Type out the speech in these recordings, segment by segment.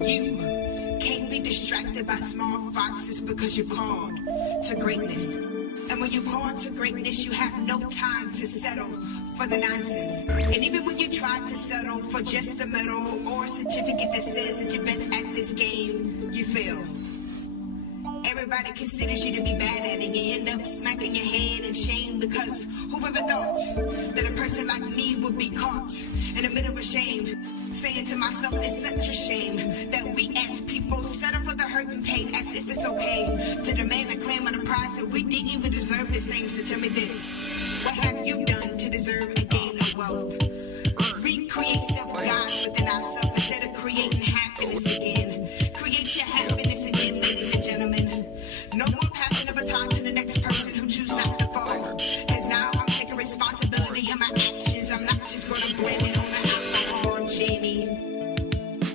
You can't be distracted by small foxes because you're called to greatness. And when you're called to greatness, you have no time to settle for the nonsense. And even when you try to settle for just a medal or a certificate that says that you're best at this game, you fail. Everybody considers you to be bad at it, and you end up smacking your head in shame because whoever thought that a person like me would be caught in the middle of shame? Saying to myself, it's such a shame that we as people settle for the hurt and pain as if it's okay to demand a claim on a prize that we didn't even deserve the same. So tell me this, what have you done to deserve a gain of wealth? We create self-gods within ourselves instead of creating happiness again. Create your happiness again, ladies and gentlemen. No more passing the baton to the next person who chooses not to fall. Cause now I'm taking responsibility in my actions. I'm not just gonna blame it on the alcohol, Jamie.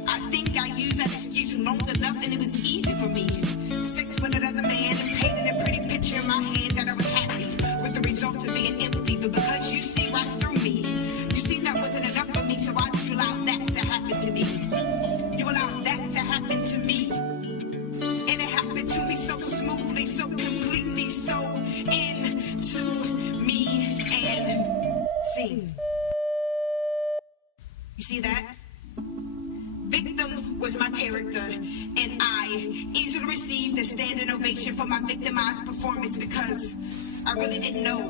I think I used that excuse long enough and it was easy for me. Sex with another man and painting a pretty picture in my head that I was happy with the results of being empty. But because you see right through me, you see that wasn't enough for me, so why did you allow that to happen to me? You allowed that to happen to me. And it happened to me so smoothly, so completely, so into me and sing. You see that? Victim was my character, and I easily received a standing ovation for my victimized performance because I really didn't know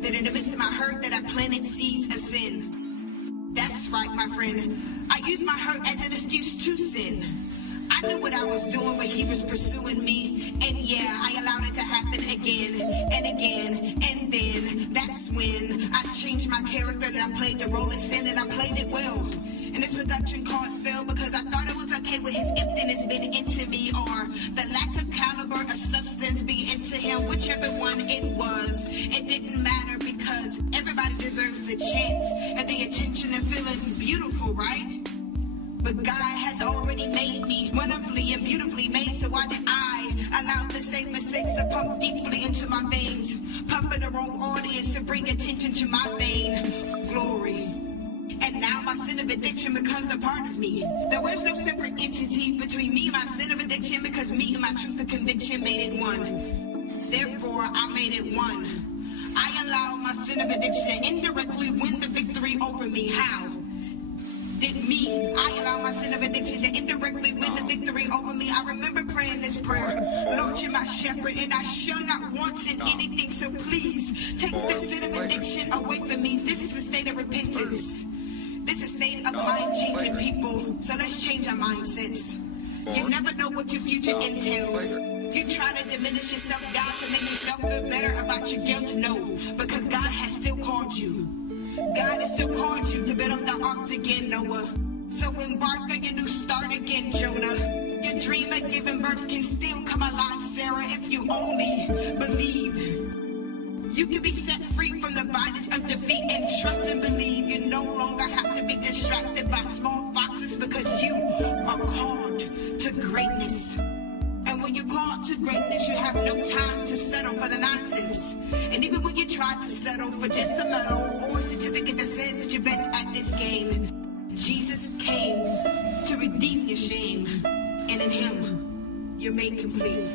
that in the midst of my hurt that I planted seeds of sin. That's right, my friend. I used my hurt as an excuse to sin. I knew what I was doing, but he was pursuing me. And yeah, I allowed it to happen again and again. And then that's when I changed my character and I played the role of sin, and I played it well. And his production card fell because I thought it was okay with his emptiness being into me, or the lack of caliber of substance being into him, whichever one it was. It didn't matter because everybody deserves the chance and the attention of feeling beautiful, right? But God has already made me wonderfully and beautifully made, so why did I allow the same mistakes to pump deeply into my veins, pumping the wrong audience to bring attention to my vain glory? And now my sin of addiction becomes a part of me. There was no separate entity between me and my sin of addiction because me and my truth of conviction made it one. Therefore, I made it one. I allowed my sin of addiction to indirectly win the victory over me. How? Did me? I allow my sin of addiction to indirectly win the victory over me. I remember praying this prayer: Lord, you're my shepherd, and I shall not want in anything. So please take the sin of addiction away from me. This is a state of repentance. This is a state of mind-changing people. So let's change our mindsets. You never know what your future entails. You try to diminish yourself down to make yourself feel better about your guilt. No, because God has still called you. God has still called you to build up the ark again, Noah. So embark on your new start again, Jonah. Your dream of giving birth can still come alive, Sarah, if you only believe. You can be set free from the bondage of defeat and trust and believe. You no longer have to be distracted by small foxes because you are called to greatness. And when you're called to greatness, you have no time to settle for the nonsense. And even when you try to settle for just a medal or a certificate that says that you're best at this game, Jesus came to redeem your shame. And in him, you're made complete.